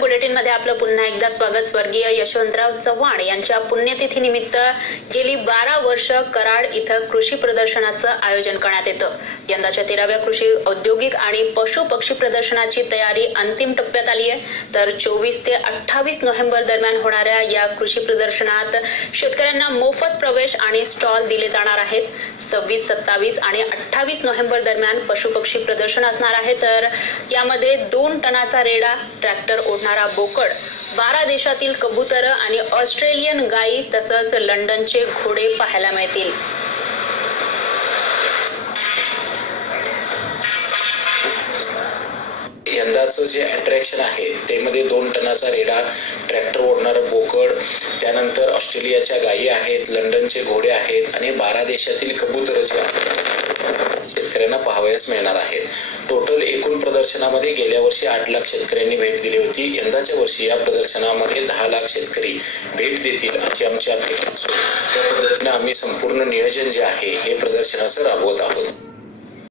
बुलेटिनमध्ये आपलं पुन्हा एकदा स्वागत। स्वर्गीय यशवंतराव चव्हाण यांच्या पुण्यतिथीनिमित्त गेली 12 वर्ष कराड इथं कृषी प्रदर्शनाचं आयोजन करण्यात येतं। यंदाच्या 13व्या कृषी औद्योगिक आणि पशु पक्षी प्रदर्शनाची तयारी अंतिम टप्प्यात आली आहे। तर 24 ते 28 नोव्हेंबर दरम्यान होणाऱ्या या कृषी प्रदर्शनात शेतकऱ्यांना मोफत प्रवेश आणि स्टॉल दिले जाणार आहेत। 26, 27 आणि 28 नोव्हेंबर दरम्यान पशु पक्षी प्रदर्शन असणार आहे। तर यामध्ये 2 टनाचा रेडा, ट्रॅक्टर ओढणारा बोकड, 12 देशातील कबूतर आणि ऑस्ट्रेलियन गायी तसंच लंडनचे घोडे पाहायला मिळतील। यंदाचं जे अट्रॅक्शन आहे त्यामध्ये 2 टनाचा रेडा, ट्रॅक्टर ओढणारं बोकड, त्यानंतर ऑस्ट्रेलियाच्या गायी आहेत, लंडनचे घोडे आहेत आणि 12 देशातील कबूतर जे शेतकऱ्यांना पाहावयास मिळणार आहेत। टोटल एकूण प्रदर्शनामध्ये गेल्या वर्षी 8 लाख शेतकऱ्यांनी भेट दिली होती। यंदाच्या वर्षी या प्रदर्शनामध्ये 10 लाख शेतकरी भेट देतील अशी आमची अपेक्षा असून त्या पद्धतीने आम्ही संपूर्ण नियोजन जे आहे हे प्रदर्शनाचं राबवत आहोत।